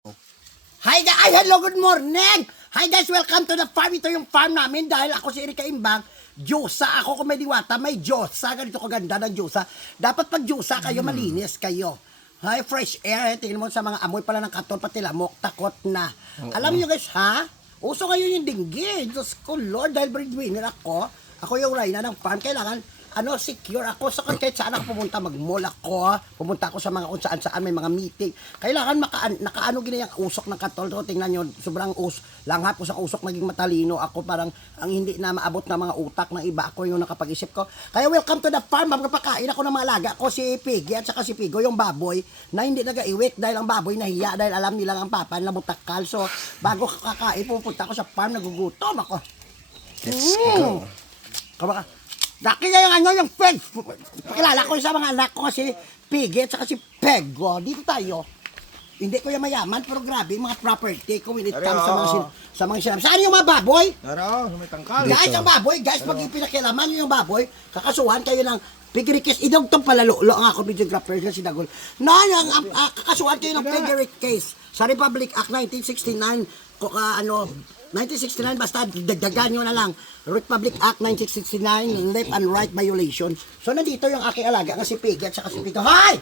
Hi guys! Hello, good morning! Hi guys, welcome to the farm. Ito yung farm namin dahil ako si Erika Imbang. Diyosa ako kung may diwata, may Diyosa. Ganito kaganda ng Diyosa. Dapat pag Diyosa kayo, malinis kayo. Hi, fresh air. Eh. Tingnan mo sa mga amoy pala ng katon, pati lamok, takot na. Alam niyo guys, ha? Uso ngayon yung dinggi. Diyos ko, Lord, dahil breadwinner ako. Ako yung Reyna ng farm. Kailangan ano, secure ako sa kahit saan ako pumunta, mag-mall ako, pumunta ako sa mga kung saan saan may mga meeting. Kailangan maka, nakaano ginayang usok ng katol. So, tingnan nyo, sobrang us, langhap ko sa usok, maging matalino ako, parang ang hindi na maabot ng mga utak ng iba ako yung nakapag-isip ko. Kaya welcome to the farm, magpapakain ako ng mga alaga ko, si Piggy at saka si Pigo, yung baboy, na hindi nag-iwik dahil ang baboy nahiya, dahil alam nilang ang papa na butakal. So, bago kakain, pupunta ako sa farm, nagugutom ako. Let's Mm. go. Kamaka. Daki na yung ano, yung Peg. Pakilala ko sa mga anak ko kasi Piggy at saka si Pego. Dito tayo. Hindi ko yung mayaman, pero grabe, yung mga property ko when it comes sa mga, sin- sa mga sinabi. Saan yung mga baboy? Nara, may tangkal. Guys, ang baboy, guys, pag pinakilaman nyo yung baboy, kakasuhan kayo ng pigirikis. Idog tong palalulo ang ako videographer na si Dagol. No, ang, ang, kakasuhan kayo ng pigirikis sa Republic Act 1969, ko, ah, ano, 1969, basta dagdagan nyo na lang. Republic Act 1969, left and right violation. So, nandito yung aking alaga, nga si Piggy at saka si Pigo. Hoy!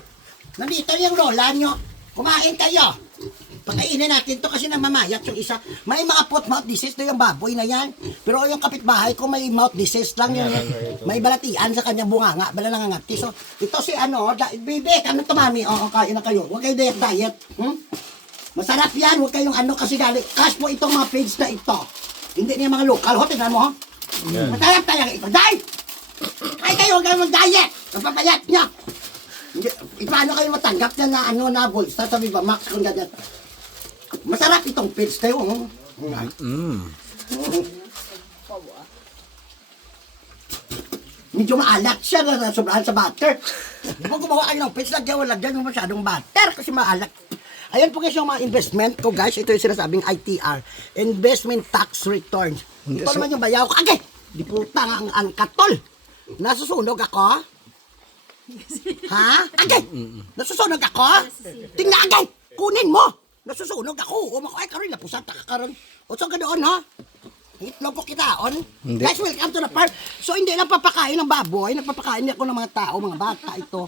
Nandito yung lola nyo. Kumain kayo. Pagkainin natin to kasi namamayat yung isa. May mga pot mouth disease to yung baboy na yan. Pero yung kapitbahay ko may mouth disease lang yun. May balatian sa kanyang bunganga, bala nangangati. So, ito si ano, bibi, ano to mami? Oo, kain na kayo. Huwag kayo diet diet. Hmm? Masarap yan, huwag kayong ano kasi galing. Cash po itong mga page na ito. Hindi niya mga local. Ho, tingnan mo, ho. Masarap talaga ito. Dahil! Ay kayo, huwag kayong mag-diet. Napapayat niya. Hindi, eh, paano kayo matanggap na na ano na voice sa sabi ba Max kung ganyan. Masarap itong page tayo. Oh. Mm. Medyo maalat siya na sobrahan sa butter. Kung gumawa kayo ng page, lagyan wala dyan yung masyadong butter kasi maalat. Ayan po guys yung mga investment ko guys. Ito yung sinasabing ITR. Investment Tax Return. Ito naman yung bayaw ko. Agay! Di puta nga ang, ang katol. Nasusunog ako? Ha? Agay! Nasusunog ako? Tingnan agay! Kunin mo! Nasusunog ako. Umako ay karoon. Napusan ta ka karoon. O saan ka doon ha? Itlog ko kita on. Hindi. Guys, welcome to the park. So hindi lang papakain ng baboy, nagpapakain din ako ng mga tao, mga bata ito.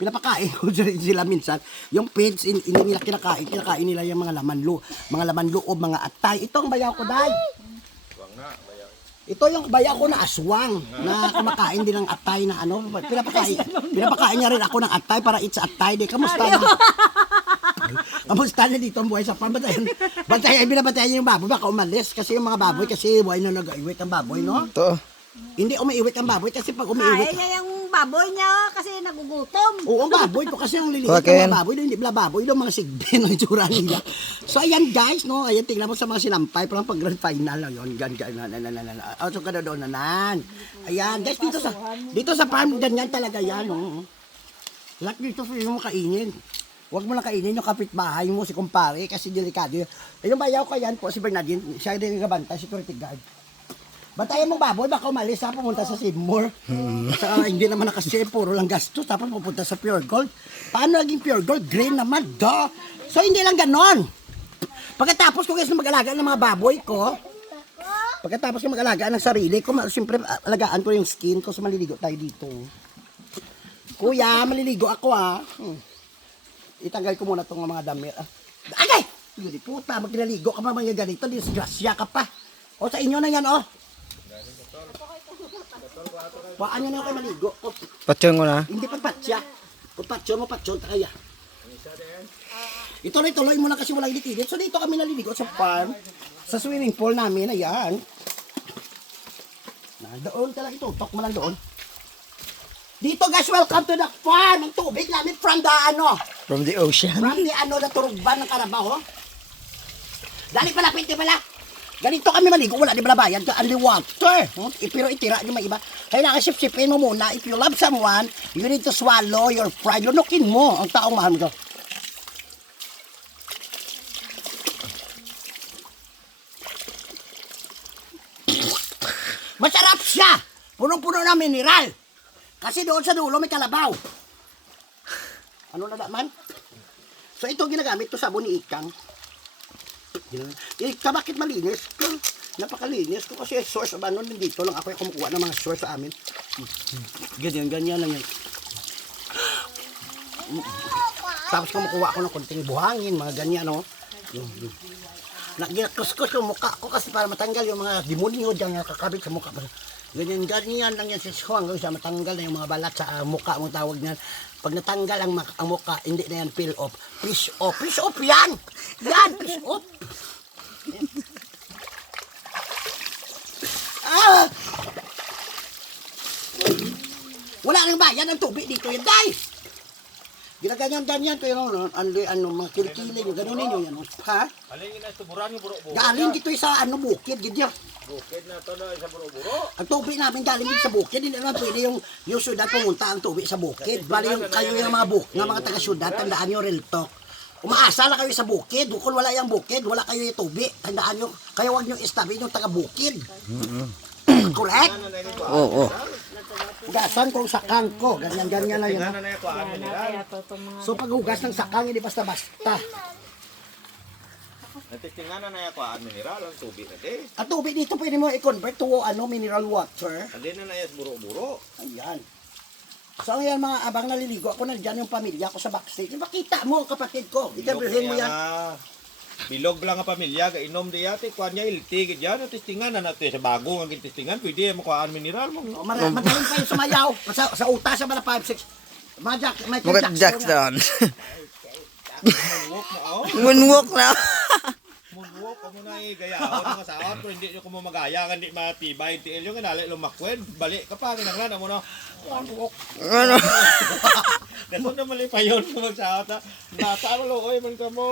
Pinapakain ko sila minsan. Yung pigs, in, hindi nila kinakain. Kinakain nila yung mga laman lo, mga laman loob, mga atay. Ito ang bayaw ko, dahil. Ito yung bayaw ko na aswang na kumakain din ng atay na ano. Pinapakain, pinapakain niya rin ako ng atay para it's atay. Di, kamusta na? Kamusta na dito ang buhay sa farm? Bantayan, bantayan, binabantayan yung baboy. Baka umalis kasi yung mga baboy kasi buhay na nag-iwit ang baboy, no? Ito. Hindi umiiwit ang baboy kasi pag umiiwit, Kaya niya yung baboy niya kasi nagugutom. Oo, ang baboy po kasi ang liliit Okay. ng baboy, hindi pala baboy, yung mga sigbe ng itsura nila. So ayan guys, no, ayan tingnan mo sa mga sinampay, parang pag grand final lang yun, gan gan na na na na na. Oh, so ka na doon nanan. Ayan, guys, dito sa dito sa farm ganyan talaga yan, no. Lahat dito free mo kainin. Huwag mo lang kainin yung kapitbahay mo si kumpare kasi delikado yun. Yung bayaw ko yan po, si Bernardine, siya din yung gabantay, security guard. Bantayan mo baboy, baka umalis ha, pumunta sa Seymour. Saka hindi naman nakasya, puro lang gastos, tapos pupunta sa Pure Gold. Paano naging Pure Gold? Green naman, da. So hindi lang ganon. Pagkatapos ko guys na mag-alaga ng mga baboy ko, pagkatapos ko mag-alaga ng sarili ko, siyempre alagaan ko yung skin ko, so maliligo tayo dito. Kuya, maliligo ako ah. Hmm. Itanggal ko muna itong mga damit. Ah. Agay! Hindi puta, magkinaligo ka pa mga ganito, disgrasya ka pa. O sa inyo na yan, oh. Paan nyo na kayo maligo. O, Patsyon ko na. hindi pa patsya. Kung patsyo mo, patsyo ta kaya. Ituloy-tuloy mo na kasi walang litidit. So dito kami naliligo sa farm. Sa swimming pool namin, ayan. Na, doon ka lang itutok mo lang doon. Dito guys, welcome to the farm. Ang tubig namin from the ano, From the ocean. From the ano na turugban ng Carabao. Dali pala, pwede pala. Ganito kami maligo, wala di bala bayad ka only water. Hmm? Eh, Pero itira nyo may iba. Kailangan sip-sipin mo muna. If you love someone, you need to swallow your pride. Lunukin mo ang taong mahal mo. Masarap siya! Punong-puno ng mineral. Kasi doon sa dulo may kalabaw. Ano na naman? So ito ginagamit to sabon ni Ikang. Eh, ka bakit malinis? Hmm, Napakalinis ko kasi source of ano, nandito lang ako yung kumukuha ng mga source sa amin. Ganyan, ganyan lang yan. Tapos kumukuha ako ng konting buhangin, mga ganyan, no? Yung, yung. Mukha ko kasi para matanggal yung mga demonyo dyan na kakabit sa mukha. Ganyan, ganyan lang yan si Juan. Sa matanggal na yung mga balat sa ah, mukha mong tawag niyan. Pag natanggal ang, ang mukha, hindi na yan peel off. Fish off. Fish off yan! Yan! Fish off! Ah! Wala nang bayan ng tubig dito yan, guys! Ginaganyan-ganyan ko yung ano, ano, ano, mga kilikili nyo, ganun ninyo yan. Ha? Alin yun na tuburan yung buro-buro. Galing dito sa ano, bukid, ganyan. Bukid na to na sa buro-buro. Ang tubig namin galing dito sa bukid, hindi naman pwede yung, yung syudad pumunta ang tubig sa bukid. Bali yung kayo yung mga buk, ng mga taga-syudad, tandaan nyo, real talk. Umaasa lang kayo sa bukid, kung wala yung bukid, wala kayo yung tubig. Tandaan nyo, kaya huwag nyo istabi yung taga-bukid. Correct? Oo, oo. Hugasan kung sakang ko, ganyan-ganyan lang na na nila. So paghugas ng sakang, hindi basta-basta. Natitingan na na kuhaan mo nila. Ang tubig na di. At tubig dito pwede mo i-convert to ano, mineral water. Alin na na yung buro-buro. Ayan. So ayan mga abang naliligo ako nandiyan yung pamilya ko sa backstage. Makita mo kapatid ko. Itabihin mo yan. Bilog lang ang pamilya, kainom di yate, kuhaan niya ilti, gadyan, at testingan na natin sa bago ang testingan, pwede mo kuhaan mineral mo. O, mar- Magaling pa yung sumayaw. Sa, sa uta sa mga 5-6. Mga Jack, Michael Mga Jackson. Jackson. Moonwalk na oh. Moonwalk na. Moonwalk, kamo na eh, gayahon ng asawat, pero hindi nyo kumo magaya, hindi matibay, tiil yung kanali, lumakwed, balik ka pa, kinanglan mo na, moonwalk. Ano? Ganun na mali pa yun, kung magsawat ha. Bata mo, lokoy, man ka mo.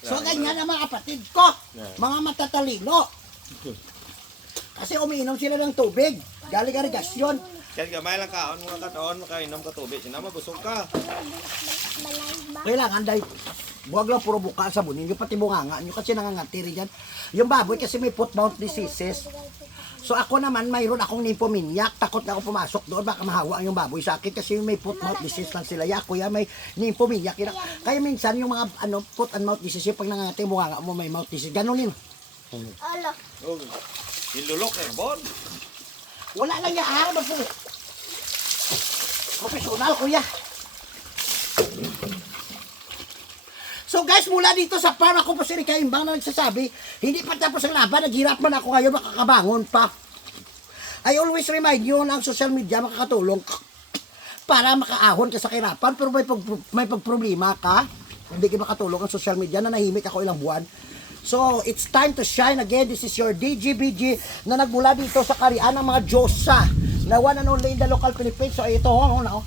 So ganyan ang mga kapatid ko. Mga matatalino. Kasi umiinom sila ng tubig. Galing irigasyon. Kasi gamay lang kaon mga kataon, makainom ka tubig, sinama busog ka. Kailangan dahil Huwag lang puro buka sa bunin. Yung pati bunganga nyo kasi nangangatiri yan. Yung baboy kasi may foot mouth diseases. So ako naman, mayroon akong nymphomaniac. Takot na ako pumasok doon. Baka mahawa yung baboy sa akin kasi may foot mouth disease lang sila. Ya, kuya, may nymphomaniac. Kaya, minsan yung mga ano, foot and mouth disease, yung pag nangangatiri bunganga mo may mouth disease. Ganunin. Oh, Ilulok na yung bon. Wala lang yan. Ah, po. Professional, kuya. So guys, mula dito sa farm ako po si Rika Imbang na nagsasabi, hindi pa tapos ang laban, naghirap man ako ngayon, makakabangon pa. I always remind you na ang social media makakatulong para makaahon ka sa kahirapan, pero may, pag, may pagproblema ka, hindi ka makatulong ang social media na nahimik ako ilang buwan. So, it's time to shine again. This is your DGBG na nagmula dito sa karian ng mga Diyosa na one and only in the local Philippines. So, ito, oh, oh, oh.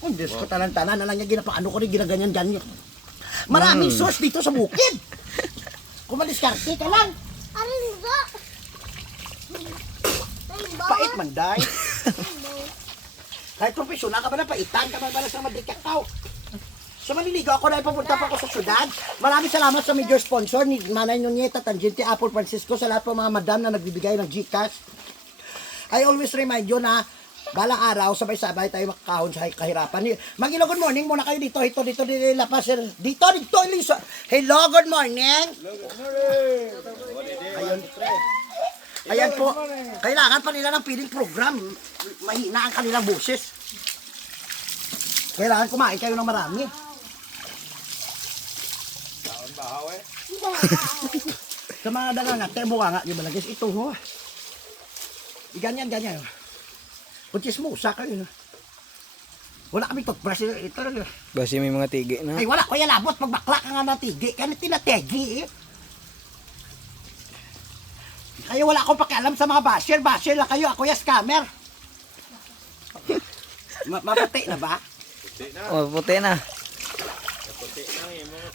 Oh, Diyos ko, tanan-tanan na lang niya ginapaano ko rin ginaganyan-ganyan. Maraming source dito sa bukid. Kung madiskarte ka lang. Pait man, day. Kahit profesional ka ba na paitan ka ba na sa Madrid Kakao? So maliligo ako dahil papunta pa ako sa syudad. Maraming salamat sa major sponsor ni Manay Nuneta, Tangente Apple Francisco, sa lahat po mga madam na nagbibigay ng GCash. I always remind you na balang araw, sabay-sabay tayo makakahon sa kahirapan. Magilo, good morning muna kayo dito. Ito, dito, dito, lapas. Dito, dito, Elisa. Hello, good morning. Ayun. Ayan po. Kailangan pa nila ng feeding program. Mahina ang kanilang boses. Kailangan kumain kayo ng marami. Bahaw eh. Sa mga dalang natin, buka nga, di ba guys? Ito ho. Ganyan, ganyan. Kung chismosa kayo. no? Wala kami toothbrush. Ito na. Basi may mga tigi na. Ay, wala. Kuya labot. Pag bakla ka nga natigi. Kaya tinategi eh. Kaya wala akong pakialam sa mga basher. Basher lang kayo. Ako yung scammer. Ma mapati na ba? Puti na, Oh, puti na. puti na yung mga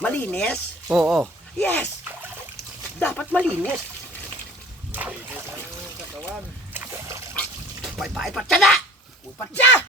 Malinis? Oo. Yes! Dapat malinis. katawan. Pay-pay, patsa na! Patsa!